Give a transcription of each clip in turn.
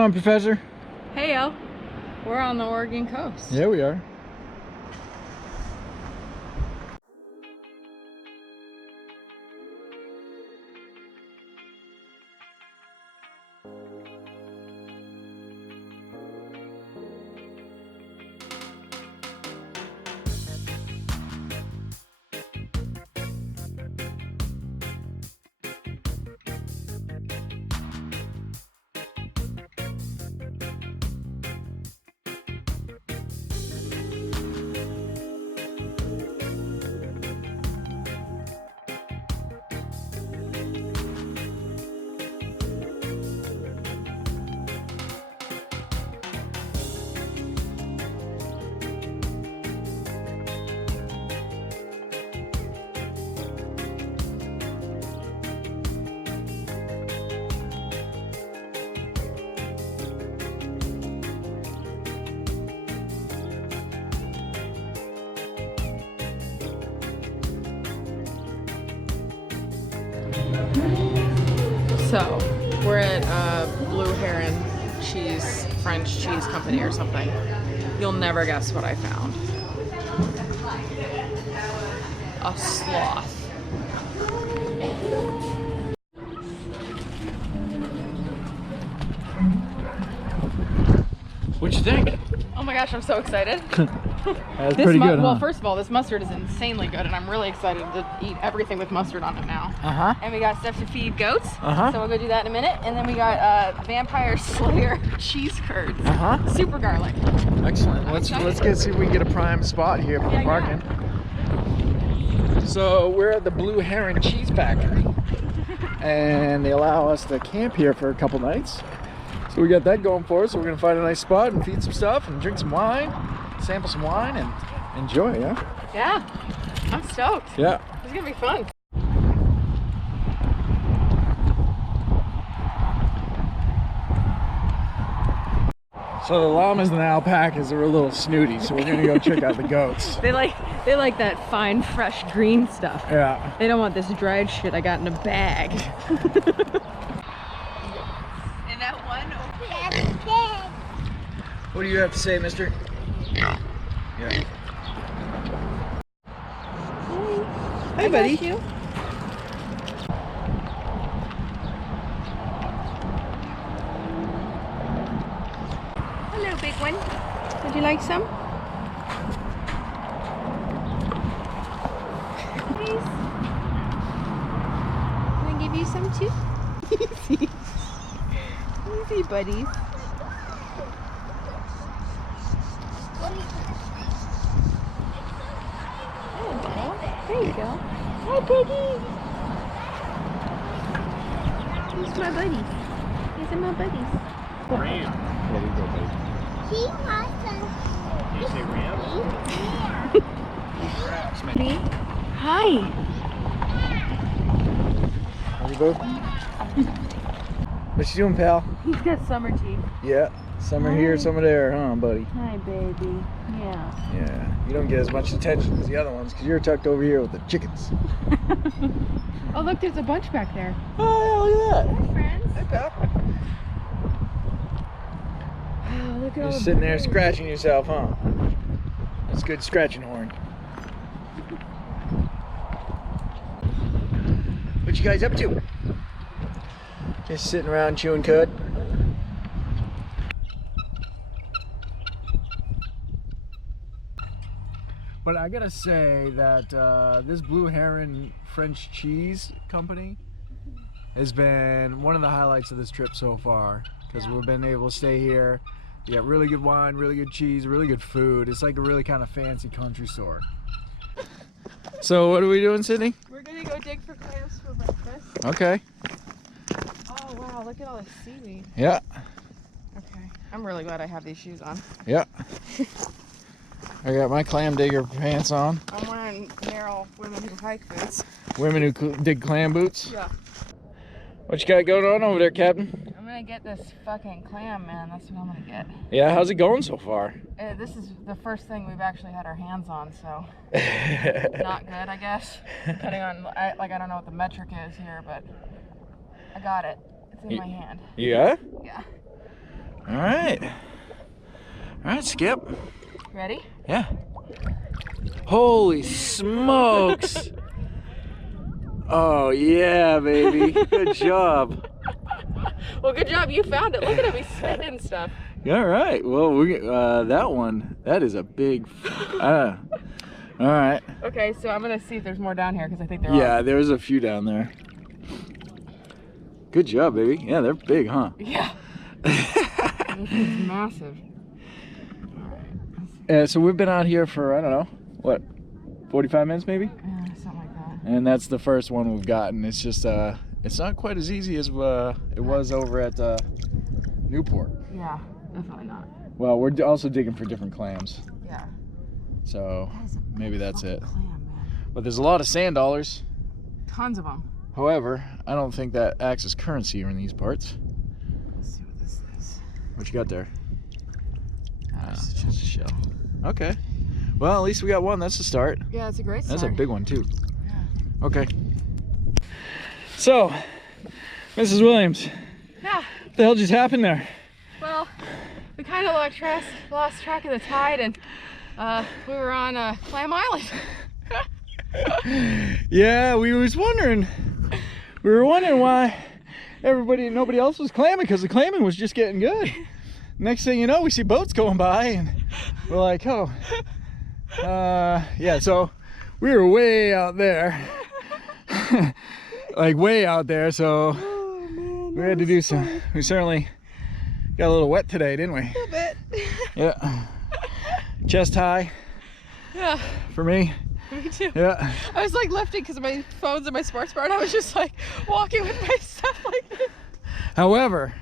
on, Professor? Hey, yo. We're on the Oregon coast. Yeah, we are. So, we're at Blue Heron French cheese company or something. You'll never guess what I found. A sloth. What'd you think? Oh my gosh, I'm so excited. That's pretty good, huh? Well, first of all, this mustard is insanely good, and I'm really excited to eat everything with mustard on it now. Uh-huh. And we got stuff to feed goats, Uh-huh. so we'll go do that in a minute. And then we got Vampire Slayer cheese curds. Uh-huh. Super garlic. Excellent. Let's see if we can get a prime spot here for parking. Yeah. So we're at the Blue Heron Cheese Factory, and they allow us to camp here for a couple nights. So we got that going for us. So we're gonna find a nice spot and feed some stuff and drink some wine, sample some wine, and enjoy. Yeah. Yeah. I'm stoked. Yeah. It's gonna be fun. So the llamas and the alpacas are a little snooty, so we're gonna go check out the goats. They like that fine, fresh green stuff. Yeah. They don't want this dried shit I got in a bag. And that one. What do you have to say, mister? Yeah. Hey, buddy. Hello, big one. Would you like some? Please. Can I give you some too? Easy. Easy, buddies. There you go. Hi, Piggy. These are my buddies. These are my buddies. Ram. There you go, buddy. He wants some. You say ram? Hi. How you both? What you doing, pal? He's got summer teeth. Yeah. Some are here, some are there, huh, buddy? Hi, baby. Yeah. Yeah. You don't get as much attention as the other ones because you're tucked over here with the chickens. Oh, look, there's a bunch back there. Oh, look at that. Hi, friends. Hey, pal. Oh, look at You're all the sitting there birds. scratching yourself, huh? That's good scratching horn. What you guys up to? Just sitting around chewing cud? But I gotta say that this Blue Heron French cheese company has been one of the highlights of this trip so far, because we've been able to stay here. You got really good wine, really good cheese, really good food. It's like a really kind of fancy country store. So what are we doing, Sydney? We're gonna go dig for clams for breakfast. Okay. Oh wow, look at all this seaweed. Yeah. Okay, I'm really glad I have these shoes on. Yeah. I got my clam digger pants on. I'm wearing narrow women who hike boots. Women who dig clam boots. Yeah. What you got going on over there, Captain? I'm gonna get this fucking clam, man. That's what I'm gonna get. Yeah, how's it going so far? This is the first thing we've actually had our hands on, so not good, I guess. Depending on, I don't know what the metric is here, but I got it. It's in my hand. Yeah? Yeah. All right. All right, Skip. Ready? Yeah. Holy smokes. Oh, yeah, baby. Good job. Well, good job. You found it. Look at him. He's spitting and stuff. All right. Well, that one, that is a big. All right. Okay, so I'm going to see if there's more down here because I think there Yeah, are. there's a few down there. Good job, baby. Yeah, they're big, huh? Yeah. It's massive. So we've been out here for, I don't know, what, 45 minutes maybe? Yeah, something like that. And that's the first one we've gotten. It's just, it's not quite as easy as it was over at Newport. Yeah, definitely not. Well, we're also digging for different clams. Yeah. So maybe that's it. Clam, man. But there's a lot of sand dollars. Tons of them. However, I don't think that acts as currency here in these parts. Let's see what this is. What you got there? That's Just a shell. Okay. Well, at least we got one. That's a start. Yeah, it's a great start. That's a big one too. Yeah. Okay. So, Mrs. Williams, Yeah. what the hell just happened there? Well, we kind of lost track of the tide, and we were on Clam Island. Yeah, we were wondering why nobody else was clamming, because the clamming was just getting good. Next thing you know, we see boats going by, and we're like, oh, yeah. So we were way out there, like way out there. So we had to do some. We certainly got a little wet today, didn't we? A little bit. Yeah. Chest high Yeah. for me. Me too. Yeah. I was like lifting because my phone's in my sports bar, and I was just like walking with my stuff like this. However,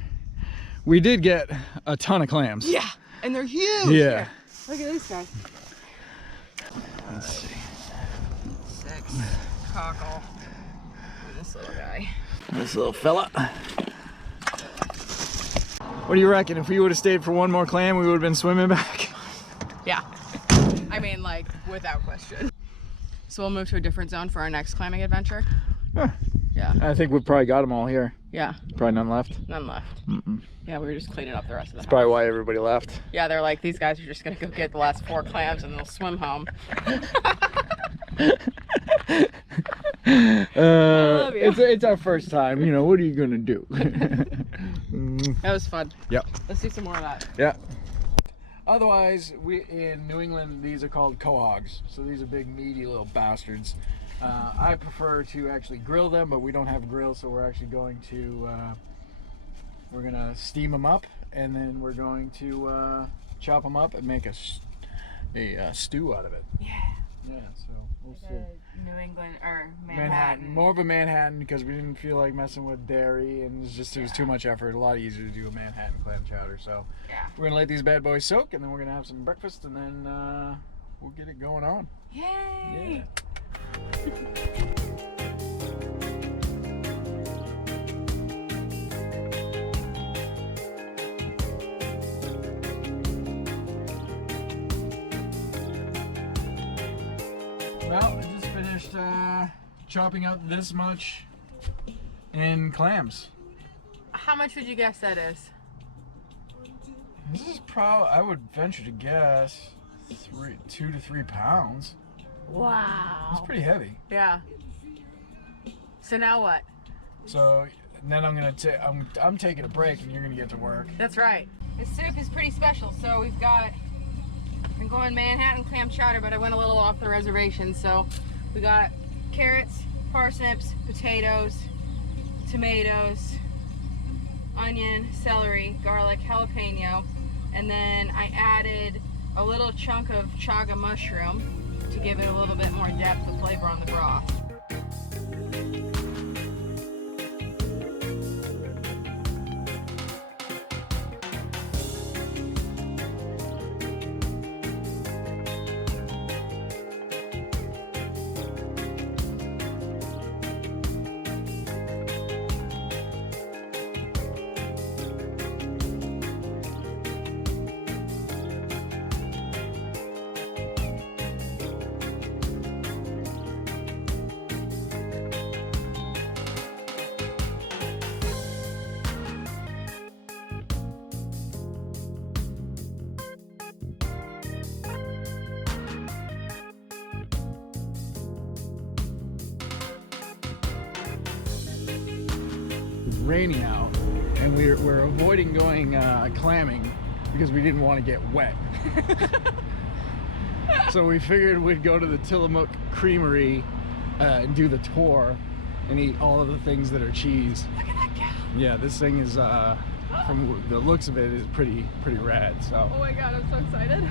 we did get a ton of clams. Yeah, and they're huge. Yeah. Here. Look at these guys. Let's see. 6 cockle. And this little guy. This little fella. What do you reckon? If we would have stayed for one more clam, we would have been swimming back? Yeah. I mean, like, without question. So we'll move to a different zone for our next clamming adventure. Huh. Yeah. I think we've probably got them all here. Yeah. Probably none left. None left. Mm-mm. Yeah, we were just cleaning up the rest of the house. Probably why everybody left. Yeah, they're like, these guys are just gonna go get the last 4 clams and they'll swim home. love you. It's our first time, you know, what are you gonna do? That was fun. Yep. Let's do some more of that. Yeah. Otherwise, in New England, these are called quahogs. So these are big, meaty little bastards. I prefer to actually grill them, but we don't have a grill, so we're actually going to we're gonna steam them up, and then we're going to chop them up and make a stew out of it. Yeah. Yeah. So we'll see. New England or Manhattan, more of a Manhattan, because we didn't feel like messing with dairy, and it was too much effort. A lot easier to do a Manhattan clam chowder. So Yeah. we're gonna let these bad boys soak, and then we're gonna have some breakfast, and then we'll get it going on. Yay! Well, I just finished chopping out this much in clams. How much would you guess that is? This is I would venture to guess 2 to 3 pounds. Wow. It's pretty heavy. Yeah. So now what? So then I'm taking a break, and you're gonna get to work. That's right. This soup is pretty special. So we've been going Manhattan clam chowder, but I went a little off the reservation. So we got carrots, parsnips, potatoes, tomatoes, onion, celery, garlic, jalapeno, and then I added a little chunk of chaga mushroom to give it a little bit more depth of flavor on the broth. rainy out, and we're avoiding going clamming because we didn't want to get wet. So we figured we'd go to the Tillamook Creamery and do the tour and eat all of the things that are cheese. Look at that cow. Yeah, this thing is, from the looks of it, is pretty rad. So. Oh my god, I'm so excited.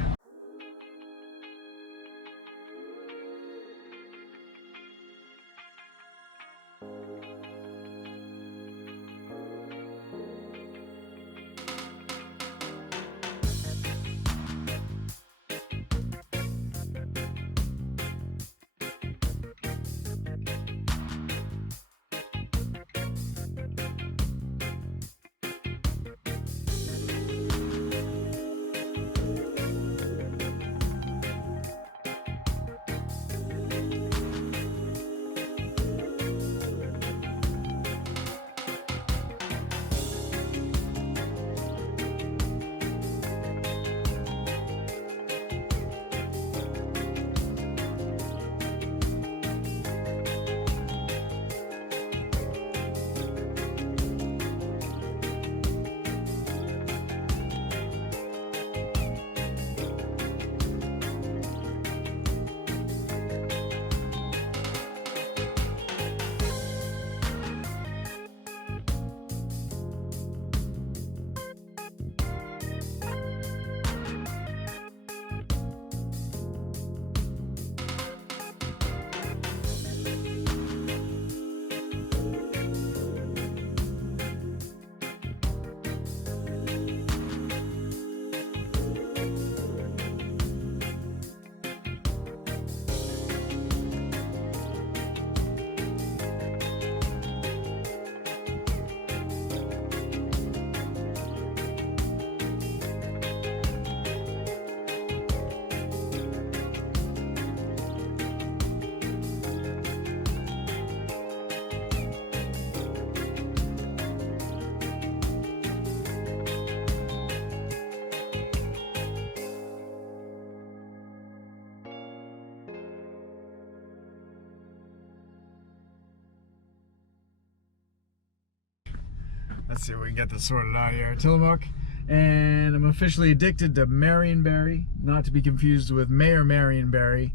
Let's see if we can get this sorted out here. Tillamook, and I'm officially addicted to Marionberry, not to be confused with Mayor Marionberry.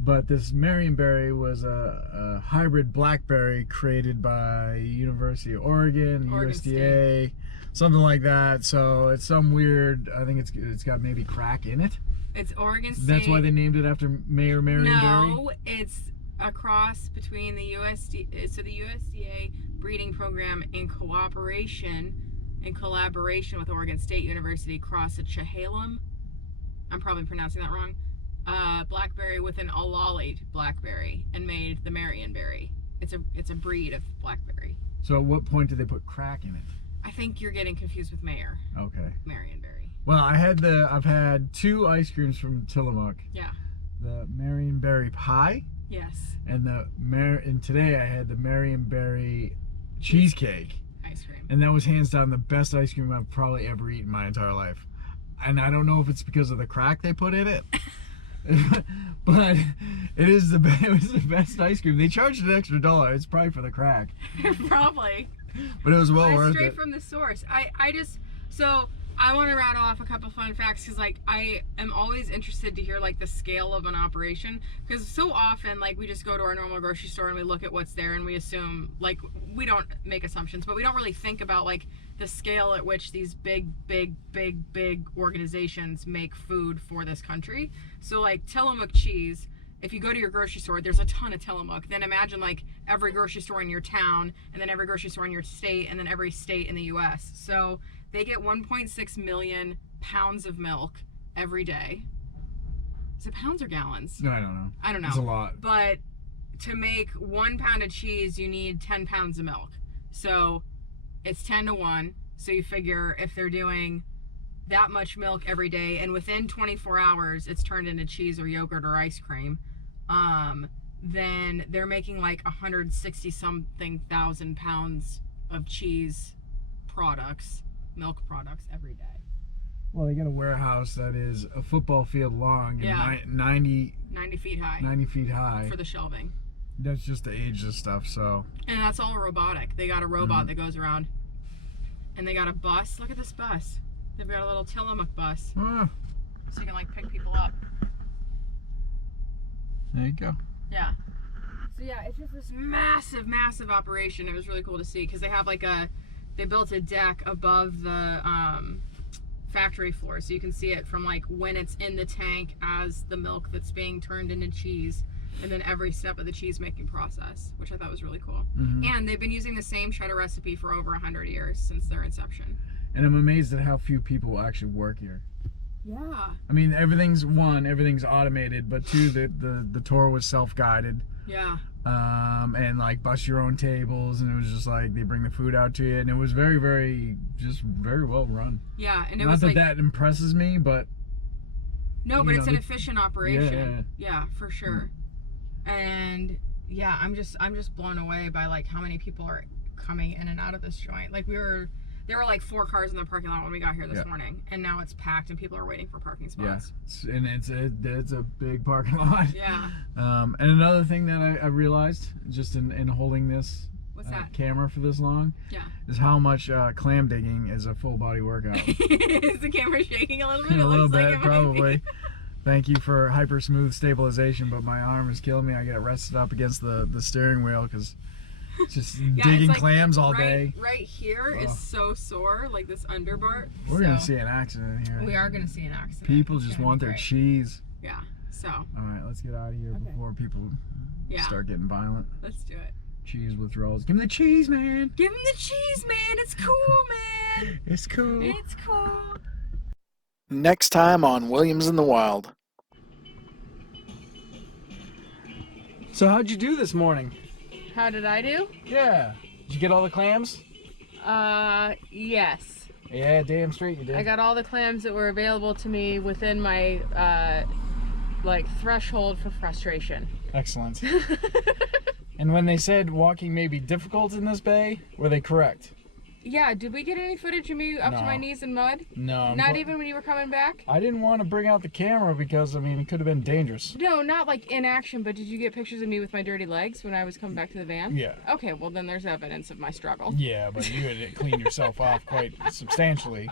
But this Marionberry was a hybrid blackberry created by University of Oregon USDA, State. Something like that. So it's some weird. I think it's got maybe crack in it. It's Oregon State. That's why they named it after Mayor Marionberry. No, it's a cross between the USDA. So the USDA breeding program in collaboration with Oregon State University crossed a Chehalem. I'm probably pronouncing that wrong. Blackberry with an Alali blackberry and made the Marionberry. It's a breed of blackberry. So at what point did they put crack in it? I think you're getting confused with Mayor. Okay. Marionberry. Well, I've had 2 ice creams from Tillamook. Yeah. The Marionberry pie. Yes. And today I had the Marionberry cheesecake. Ice cream. And that was hands down the best ice cream I've probably ever eaten in my entire life. And I don't know if it's because of the crack they put in it. But it was the best ice cream. They charged an extra $1. It's probably for the crack. Probably. But it was well worth it. Straight from the source. I want to rattle off a couple fun facts because like I am always interested to hear like the scale of an operation, because so often like we just go to our normal grocery store and we look at what's there and we assume, like, we don't make assumptions, but we don't really think about like the scale at which these big organizations make food for this country. So like Tillamook cheese, if you go to your grocery store, there's a ton of Tillamook. Then imagine like every grocery store in your town, and then every grocery store in your state, and then every state in the US. So they get 1.6 million pounds of milk every day. Is it pounds or gallons? No, I don't know. I don't know. It's a lot. But to make 1 pound of cheese, you need 10 pounds of milk. So it's 10 to 1. So you figure if they're doing that much milk every day, and within 24 hours it's turned into cheese or yogurt or ice cream, then they're making like 160 something thousand pounds of cheese products, milk products every day. Well, they got a warehouse that is a football field long and Yeah. 90 feet high. 90 feet high. For the shelving. That's just the age of stuff, so. And that's all robotic. They got a robot that goes around. And they got a bus. Look at this bus. They've got a little Tillamook bus. So you can like pick people up. There you go. Yeah. So yeah, it's just this massive, massive operation. It was really cool to see because they have like they built a deck above the factory floor, so you can see it from like when it's in the tank as the milk that's being turned into cheese, and then every step of the cheese making process, which I thought was really cool. And they've been using the same cheddar recipe for over 100 years since their inception. And I'm amazed at how few people actually work here. Yeah. I mean, everything's automated, but two, the tour was self-guided. Yeah. And like bust your own tables, and it was just like they bring the food out to you, and it was very, very well run. Yeah, and it Not was that like that impresses me, but no, but it's an efficient operation. Yeah. Yeah, for sure. And yeah, I'm just blown away by like how many people are coming in and out of this joint. Like there were like 4 cars in the parking lot when we got here this morning, and now it's packed and people are waiting for parking spots. Yeah, and it's a big parking lot. Yeah. And another thing that I realized just in holding this camera for this long, is how much clam digging is a full body workout. Is the camera shaking a little bit? A little bit, like probably. Thank you for hyper smooth stabilization, but my arm is killing me. I get it rested up against the steering wheel because just digging like clams all day. Right here is so sore, like this underbar. We're gonna see an accident here. We are gonna see an accident. People just want their cheese. Yeah. So. All right, let's get out of here before people start getting violent. Let's do it. Cheese withdrawals. Give me the cheese, man. Give him the cheese, man. It's cool, man. It's cool. It's cool. Next time on Williams in the Wild. So how'd you do this morning? How did I do? Yeah. Did you get all the clams? Yes. Yeah, damn straight you did. I got all the clams that were available to me within my, like, threshold for frustration. Excellent. And when they said walking may be difficult in this bay, were they correct? Yeah, did we get any footage of me up to my knees in mud? No. Not even when you were coming back? I didn't want to bring out the camera because, I mean, it could have been dangerous. No, not like in action, but did you get pictures of me with my dirty legs when I was coming back to the van? Yeah. Okay, well then there's evidence of my struggle. Yeah, but you had to clean yourself off quite substantially.